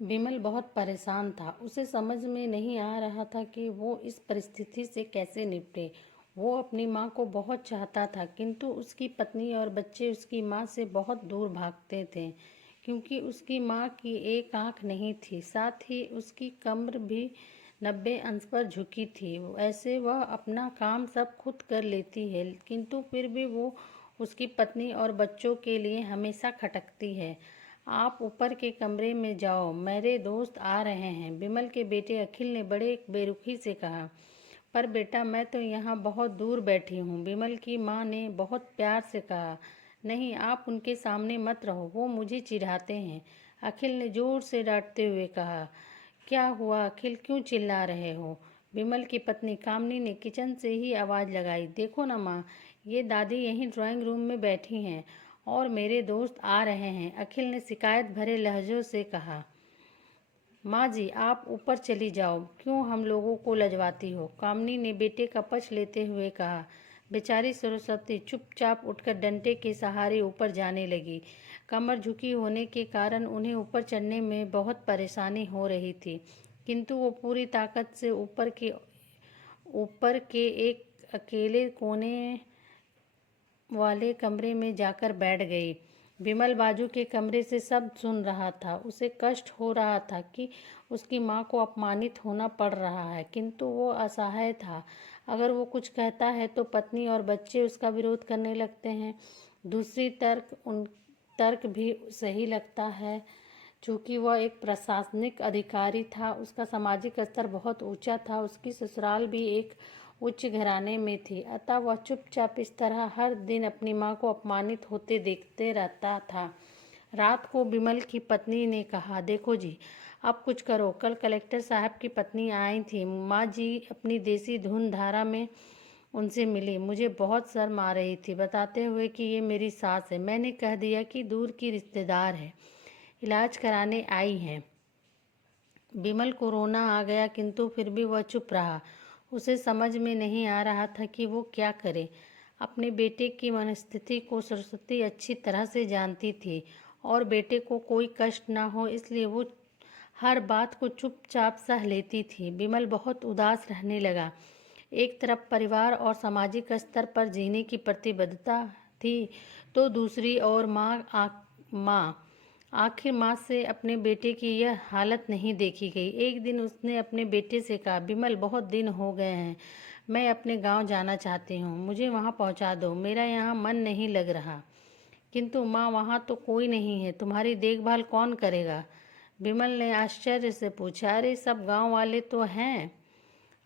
विमल बहुत परेशान था। उसे समझ में नहीं आ रहा था कि वो इस परिस्थिति से कैसे निपटे। वो अपनी माँ को बहुत चाहता था, किंतु उसकी पत्नी और बच्चे उसकी माँ से बहुत दूर भागते थे, क्योंकि उसकी माँ की एक आँख नहीं थी, साथ ही उसकी कमर भी 90 अंश पर झुकी थी। ऐसे वह अपना काम सब खुद कर लेती है, किंतु फिर भी वो उसकी पत्नी और बच्चों के लिए हमेशा खटकती है। आप ऊपर के कमरे में जाओ, मेरे दोस्त आ रहे हैं, विमल के बेटे अखिल ने बड़े बेरुखी से कहा। पर बेटा, मैं तो यहाँ बहुत दूर बैठी हूँ, विमल की माँ ने बहुत प्यार से कहा। नहीं, आप उनके सामने मत रहो, वो मुझे चिढ़ाते हैं, अखिल ने जोर से डांटते हुए कहा। क्या हुआ अखिल, क्यों चिल्ला रहे हो? विमल की पत्नी कामनी ने किचन से ही आवाज़ लगाई। देखो ना माँ, ये दादी यहीं ड्राइंग रूम में बैठी हैं और मेरे दोस्त आ रहे हैं, अखिल ने शिकायत भरे लहजों से कहा। माँ जी, आप ऊपर चली जाओ, क्यों हम लोगों को लजवाती हो? कामनी ने बेटे का पक्ष लेते हुए कहा। बेचारी सरस्वती चुपचाप उठकर डंडे के सहारे ऊपर जाने लगी। कमर झुकी होने के कारण उन्हें ऊपर चढ़ने में बहुत परेशानी हो रही थी, किंतु वो पूरी ताकत से ऊपर के एक अकेले कोने वाले कमरे में जाकर बैठ गई। विमल बाजू के कमरे से सब सुन रहा था। उसे कष्ट हो रहा था कि उसकी माँ को अपमानित होना पड़ रहा है, किंतु वो असहाय था। अगर वो कुछ कहता है तो पत्नी और बच्चे उसका विरोध करने लगते हैं। दूसरी तर्क भी सही लगता है। चूँकि वह एक प्रशासनिक अधिकारी था, उसका सामाजिक स्तर बहुत ऊंचा था, उसकी ससुराल भी एक उच्च घराने में थी, अतः वह चुपचाप इस तरह हर दिन अपनी माँ को अपमानित होते देखते रहता था। रात को विमल की पत्नी ने कहा, देखो जी, अब कुछ करो। कल कलेक्टर साहब की पत्नी आई थी, माँ जी अपनी देसी धुन धारा में उनसे मिली। मुझे बहुत शर्म आ रही थी, बताते हुए कि ये मेरी सास है। मैंने कह दिया कि दूर की रिश्तेदार है, इलाज कराने आई हैं। विमल को रोना आ गया, किंतु फिर भी वह चुप रहा। उसे समझ में नहीं आ रहा था कि वो क्या करे। अपने बेटे की मनस्थिति को सरस्वती अच्छी तरह से जानती थी और बेटे को कोई कष्ट न हो, इसलिए वो हर बात को चुपचाप सह लेती थी। विमल बहुत उदास रहने लगा। एक तरफ परिवार और सामाजिक स्तर पर जीने की प्रतिबद्धता थी, तो दूसरी ओर माँ आखिर माँ से अपने बेटे की यह हालत नहीं देखी गई। एक दिन उसने अपने बेटे से कहा, विमल, बहुत दिन हो गए हैं, मैं अपने गांव जाना चाहती हूँ, मुझे वहाँ पहुँचा दो, मेरा यहाँ मन नहीं लग रहा। किंतु माँ, वहाँ तो कोई नहीं है, तुम्हारी देखभाल कौन करेगा? विमल ने आश्चर्य से पूछा। अरे, सब गांव वाले तो हैं।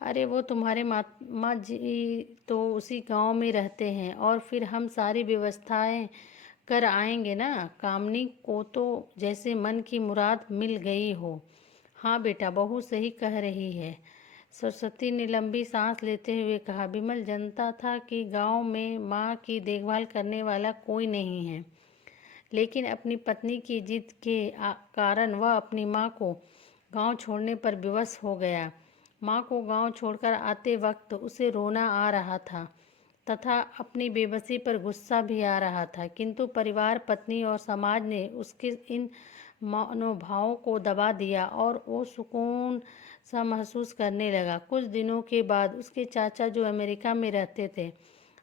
अरे, वो तुम्हारे माँ जी तो उसी गांव में रहते हैं, और फिर हम सारी व्यवस्थाएं कर आएंगे ना। कामनी को तो जैसे मन की मुराद मिल गई हो। हाँ बेटा, बहू सही कह रही है, सरस्वती ने लंबी सांस लेते हुए कहा। विमल जानता था कि गांव में माँ की देखभाल करने वाला कोई नहीं है, लेकिन अपनी पत्नी की जिद के कारण वह अपनी माँ को गांव छोड़ने पर विवश हो गया। माँ को गांव छोड़कर आते वक्त उसे रोना आ रहा था तथा अपनी बेबसी पर गुस्सा भी आ रहा था, किंतु परिवार, पत्नी और समाज ने उसके इन मनोभावों को दबा दिया और वो सुकून सा महसूस करने लगा। कुछ दिनों के बाद उसके चाचा, जो अमेरिका में रहते थे,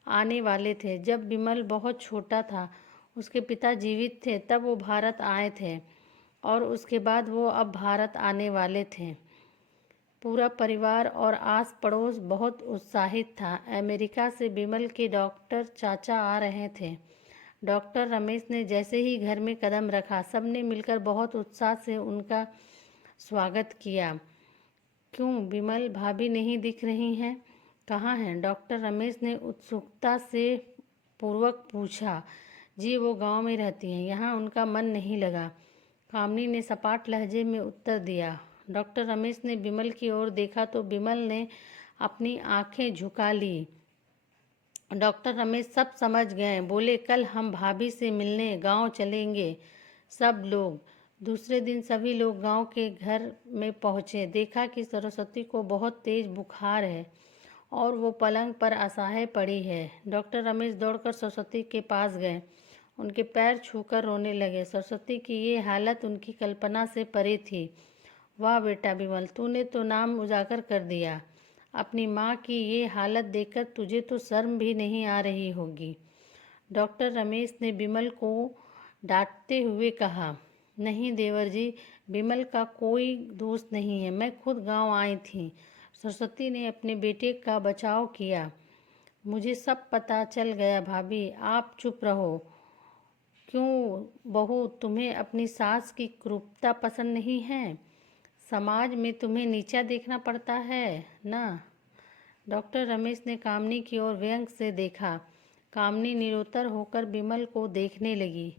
आने वाले थे। जब विमल बहुत छोटा था, उसके पिता जीवित थे, तब वो भारत आए थे और उसके बाद वो अब भारत आने वाले थे। पूरा परिवार और आस पड़ोस बहुत उत्साहित था। अमेरिका से विमल के डॉक्टर चाचा आ रहे थे। डॉक्टर रमेश ने जैसे ही घर में कदम रखा, सबने मिलकर बहुत उत्साह से उनका स्वागत किया। क्यों विमल, भाभी नहीं दिख रही हैं, कहाँ हैं? डॉक्टर रमेश ने उत्सुकता से पूर्वक पूछा। जी, वो गांव में रहती हैं, यहाँ उनका मन नहीं लगा, कामनी ने सपाट लहजे में उत्तर दिया। डॉक्टर रमेश ने विमल की ओर देखा तो विमल ने अपनी आंखें झुका ली। डॉक्टर रमेश सब समझ गए, बोले, कल हम भाभी से मिलने गांव चलेंगे सब लोग। दूसरे दिन सभी लोग गांव के घर में पहुंचे। देखा कि सरस्वती को बहुत तेज बुखार है और वो पलंग पर असहाय पड़ी है। डॉक्टर रमेश दौड़कर सरस्वती के पास गए उनके पैर छूकर रोने लगे। सरस्वती की ये हालत उनकी कल्पना से परे थी। वाह बेटा विमल, तूने तो नाम उजागर कर दिया। अपनी माँ की ये हालत देखकर तुझे तो शर्म भी नहीं आ रही होगी। डॉक्टर रमेश ने विमल को डांटते हुए कहा। नहीं देवर जी, विमल का कोई दोष नहीं है, मैं खुद गांव आई थी। सरस्वती ने अपने बेटे का बचाव किया। मुझे सब पता चल गया भाभी, आप चुप रहो। क्यों बहू, तुम्हें अपनी सास की क्रूरता पसंद नहीं है? समाज में तुम्हें नीचा देखना पड़ता है ना? डॉक्टर रमेश ने कामनी की ओर व्यंग से देखा। कामनी निरुत्तर होकर विमल को देखने लगी।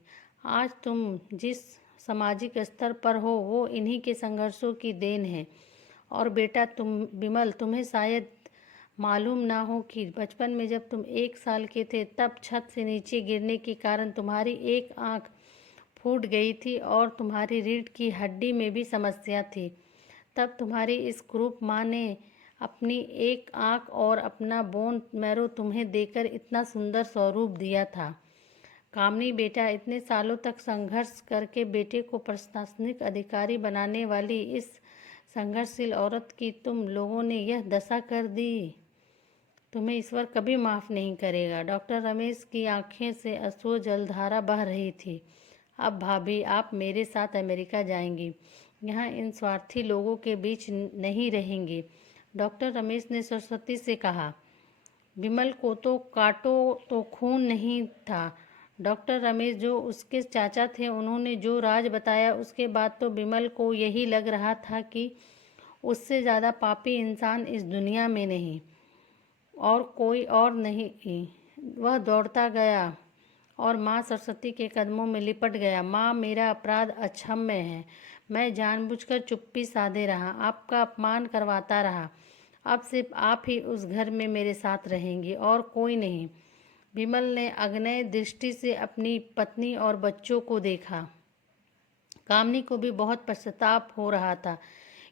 आज तुम जिस सामाजिक स्तर पर हो वो इन्हीं के संघर्षों की देन है। और बेटा विमल, तुम्हें शायद मालूम ना हो कि बचपन में जब तुम 1 साल के थे तब छत से नीचे गिरने के कारण तुम्हारी एक आंख फूट गई थी और तुम्हारी रीढ़ की हड्डी में भी समस्या थी। तब तुम्हारी इस क्रूर माँ ने अपनी एक आंख और अपना बोन मैरो तुम्हें देकर इतना सुंदर स्वरूप दिया था। कामनी बेटा, इतने सालों तक संघर्ष करके बेटे को प्रशासनिक अधिकारी बनाने वाली इस संघर्षशील औरत की तुम लोगों ने यह दशा कर दी। तुम्हें ईश्वर कभी माफ़ नहीं करेगा। डॉक्टर रमेश की आंखें से अश्रु जलधारा बह रही थी। अब भाभी, आप मेरे साथ अमेरिका जाएंगी, यहाँ इन स्वार्थी लोगों के बीच नहीं रहेंगी। डॉक्टर रमेश ने सरस्वती से कहा। विमल को तो काटो तो खून नहीं था। डॉक्टर रमेश जो उसके चाचा थे, उन्होंने जो राज बताया उसके बाद तो विमल को यही लग रहा था कि उससे ज़्यादा पापी इंसान इस दुनिया में नहीं और कोई और नहीं। वह दौड़ता गया और माँ सरस्वती के कदमों में लिपट गया। माँ, मेरा अपराध अक्षम्य है। मैं जानबूझकर चुप्पी साधे रहा, आपका अपमान करवाता रहा। अब सिर्फ आप ही उस घर में मेरे साथ रहेंगी और कोई नहीं। विमल ने अग्नय दृष्टि से अपनी पत्नी और बच्चों को देखा। कामनी को भी बहुत पश्चाताप हो रहा था,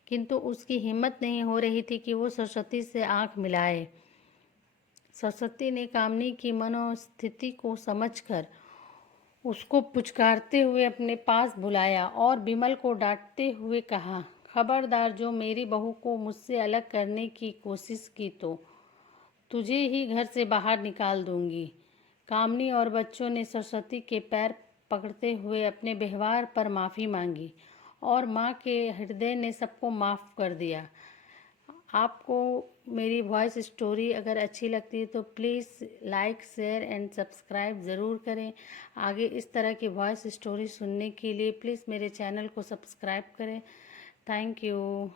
किंतु उसकी हिम्मत नहीं हो रही थी कि वो सरस्वती से आंख मिलाए। सरस्वती ने कामनी की मनोस्थिति को समझकर उसको पुचकारते हुए अपने पास बुलाया और विमल को डांटते हुए कहा, खबरदार, जो मेरी बहू को मुझसे अलग करने की कोशिश की तो तुझे ही घर से बाहर निकाल दूंगी। कामनी और बच्चों ने सरस्वती के पैर पकड़ते हुए अपने व्यवहार पर माफ़ी मांगी और माँ के हृदय ने सबको माफ़ कर दिया। आपको मेरी वॉइस स्टोरी अगर अच्छी लगती है तो please like, share and subscribe ज़रूर करें। आगे इस तरह की वॉइस स्टोरी सुनने के लिए प्लीज़ मेरे चैनल को सब्सक्राइब करें। Thank you.